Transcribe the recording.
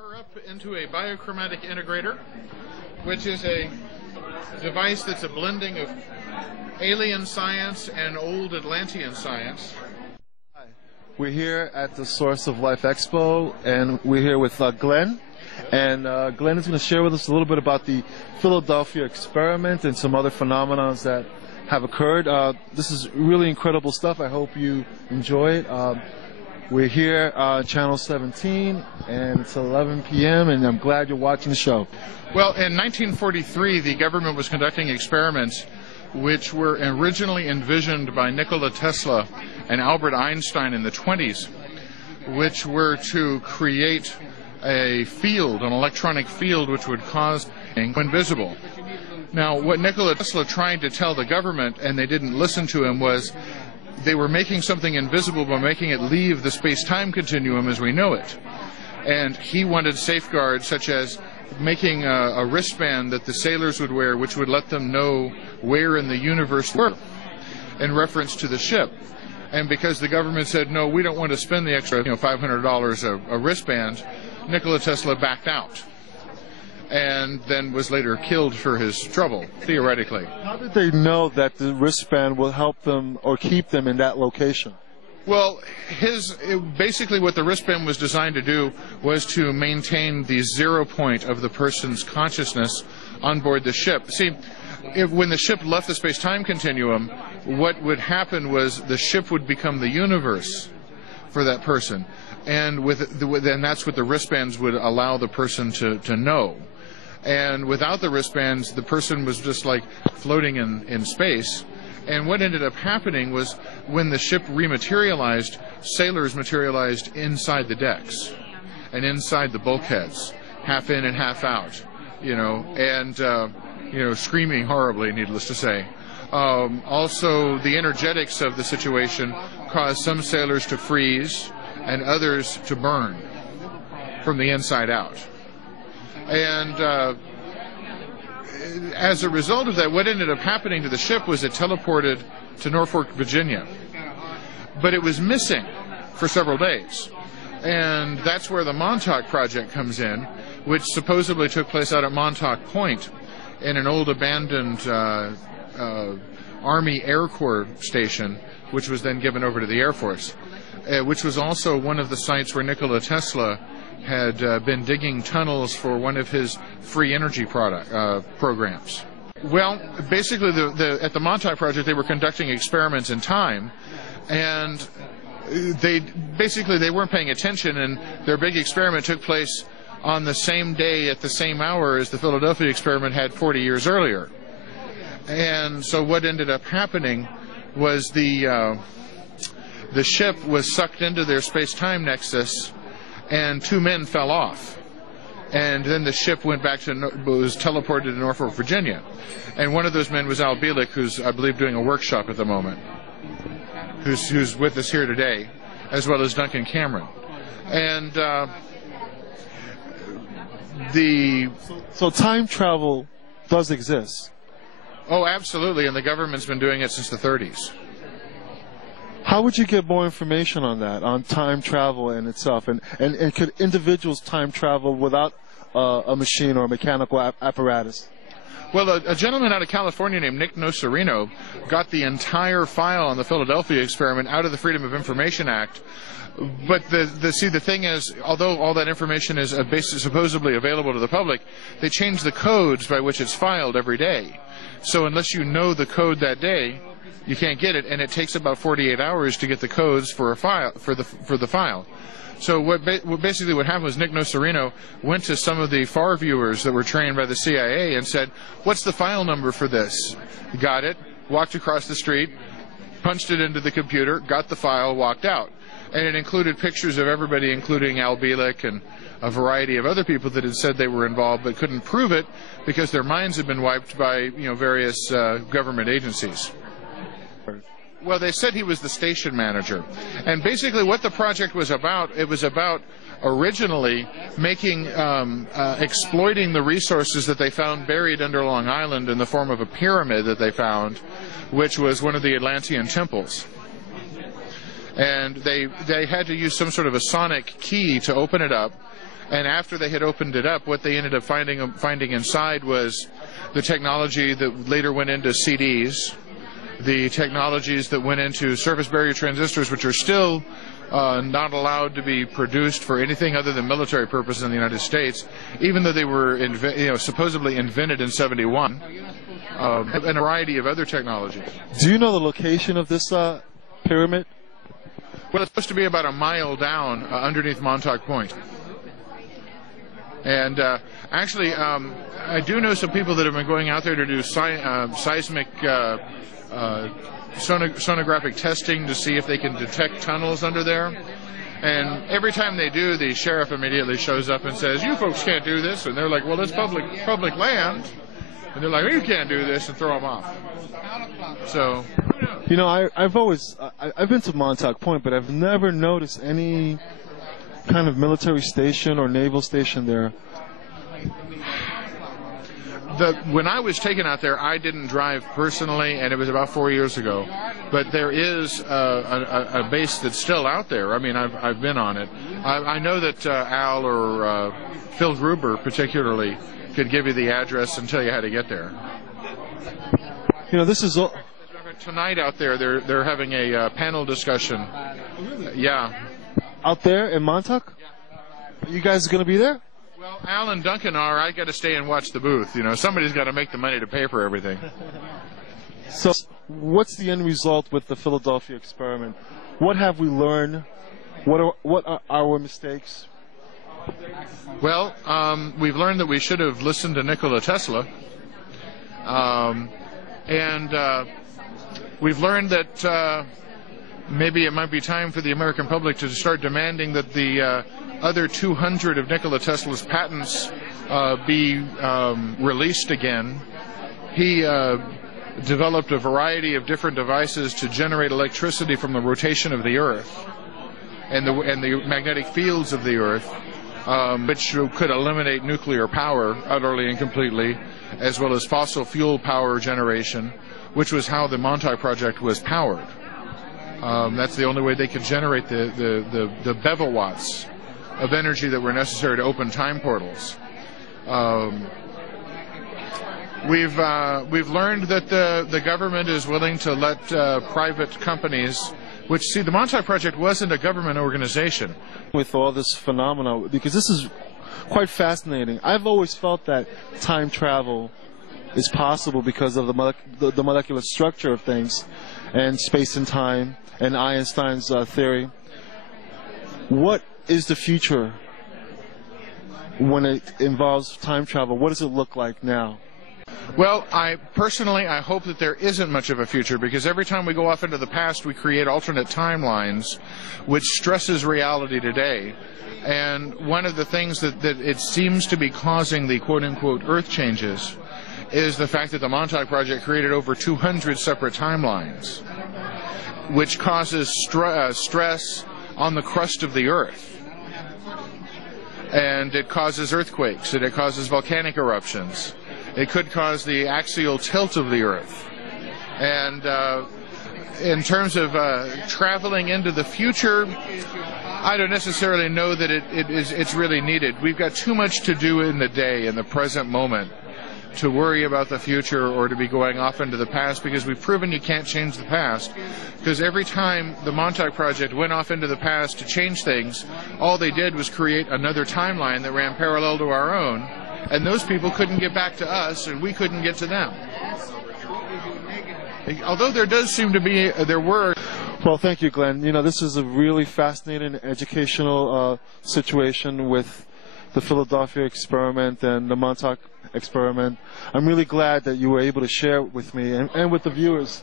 her up into a biochromatic integrator, which is a device that's a blending of alien science and old Atlantean science. We're here at the Source of Life Expo, and we're here with Glenn. And Glenn is going to share with us a little bit about the Philadephia experiment and some other phenomena that have occurred. This is really incredible stuff. I hope you enjoy it. We're here on Channel 17, and it's 11 p.m., and I'm glad you're watching the show. Well, in 1943, the government was conducting experiments which were originally envisioned by Nikola Tesla and Albert Einstein in the 20s, which were to create a field, an electronic field, which would cause invisible. Now, what Nikola Tesla tried to tell the government, and they didn't listen to him, was they were making something invisible by making it leave the space-time continuum as we know it. And he wanted safeguards such as making a wristband that the sailors would wear, which would let them know where in the universe they were, in reference to the ship. And because the government said, no, we don't want to spend the extra $500 a wristband, Nikola Tesla backed out, and then was later killed for his trouble, theoretically. How did they know that the wristband will help them or keep them in that location? Well, basically what the wristband was designed to do was to maintain the 0 point of the person's consciousness on board the ship. See, when the ship left the space-time continuum, what would happen was the ship would become the universe for that person. And then that's what the wristbands would allow the person to know. And without the wristbands, the person was just like floating in space. And what ended up happening was when the ship rematerialized, sailors materialized inside the decks and inside the bulkheads, half in and half out, and screaming horribly, needless to say. Also, the energetics of the situation caused some sailors to freeze and others to burn from the inside out. And as a result of that, what ended up happening to the ship was it teleported to Norfolk, Virginia. But it was missing for several days. And that's where the Montauk Project comes in, which supposedly took place out at Montauk Point in an old abandoned Army Air Corps station, which was then given over to the Air Force, which was also one of the sites where Nikola Tesla had been digging tunnels for one of his free energy programs. Well, basically, at the Montauk Project, they were conducting experiments in time, and they weren't paying attention, and their big experiment took place on the same day at the same hour as the Philadephia experiment had 40 years earlier. And so what ended up happening was the ship was sucked into their space-time nexus, and two men fell off. And then the ship went back was teleported to Norfolk, Virginia. And one of those men was Al Bielek, who's, I believe, doing a workshop at the moment, who's with us here today, as well as Duncan Cameron. And So time travel does exist? Oh, absolutely, and the government's been doing it since the 30s. How would you get more information on that, on time travel in itself? And could individuals time travel without a machine or a mechanical apparatus? Well, a gentleman out of California named Nick Nocerino got the entire file on the Philadephia experiment out of the Freedom of Information Act. But the thing is, although all that information is supposedly available to the public, they change the codes by which it's filed every day. So unless you know the code that day, you can't get it, and it takes about 48 hours to get the codes for a file for the file. So what happened was Nick Nocerino went to some of the FAR viewers that were trained by the CIA and said, "What's the file number for this?" Got it, walked across the street, punched it into the computer, got the file, walked out. And it included pictures of everybody, including Al Bielek and a variety of other people that had said they were involved but couldn't prove it because their minds had been wiped by various government agencies. Well, they said he was the station manager. And basically what the project was about, it was about originally making, exploiting the resources that they found buried under Long Island in the form of a pyramid that they found, which was one of the Atlantean temples. And they had to use some sort of a sonic key to open it up, And after they had opened it up, what they ended up finding inside was the technology that later went into CDs, the technologies that went into surface barrier transistors, which are still not allowed to be produced for anything other than military purposes in the United States, even though they were supposedly invented in '71, and a variety of other technologies. Do you know the location of this pyramid? Well, it's supposed to be about a mile down underneath Montauk Point. And actually, I do know some people that have been going out there to do seismic sonographic testing to see if they can detect tunnels under there. And every time they do, the sheriff immediately shows up and says, "You folks can't do this." And they're like, "Well, it's public land." And they're like, "Well, you can't do this," and throw them off. So, you know, I've been to Montauk Point, but I've never noticed any kind of military station or naval station there. When I was taken out there, I didn't drive personally, and it was about 4 years ago. But there is a base that's still out there. I mean, I've been on it. I know that Al or Phil Gruber particularly could give you the address and tell you how to get there. You know, this is tonight out there. They're having a panel discussion. Yeah. Out there in Montauk? Are you guys going to be there? Well, Al and Duncan are. I got to stay and watch the booth. You know, somebody's got to make the money to pay for everything. So, what's the end result with the Philadephia experiment? What have we learned? What are our mistakes? Well, we've learned that we should have listened to Nikola Tesla, and we've learned that maybe it might be time for the American public to start demanding that the other 200 of Nikola Tesla's patents be released again. He developed a variety of different devices to generate electricity from the rotation of the Earth and the magnetic fields of the Earth, which could eliminate nuclear power utterly and completely, as well as fossil fuel power generation, which was how the Montauk project was powered. That's the only way they could generate the bevawatts of energy that were necessary to open time portals. We've learned that the government is willing to let private companies, which, see, the Montauk Project wasn't a government organization. With all this phenomena, because this is quite fascinating. I've always felt that time travel is possible because of the molecular structure of things, and space and time, and Einstein's theory. What is the future when it involves time travel? What does it look like now? Well, I hope that there isn't much of a future, because every time we go off into the past, we create alternate timelines, which stresses reality today. And one of the things that it seems to be causing the quote-unquote Earth changes is the fact that the Montauk Project created over 200 separate timelines, which causes stress on the crust of the Earth. And it causes earthquakes, and it causes volcanic eruptions. It could cause the axial tilt of the Earth. And in terms of traveling into the future, I don't necessarily know that it's really needed. We've got too much to do in the day, in the present moment, to worry about the future or to be going off into the past, because we've proven you can't change the past. Because every time the Montauk Project went off into the past to change things, all they did was create another timeline that ran parallel to our own, and those people couldn't get back to us, and we couldn't get to them. Although there does seem to be, there were... Well, thank you, Glenn. You know, this is a really fascinating educational situation with the Philadephia experiment and the Montauk experiment. I'm really glad that you were able to share it with me and with the viewers.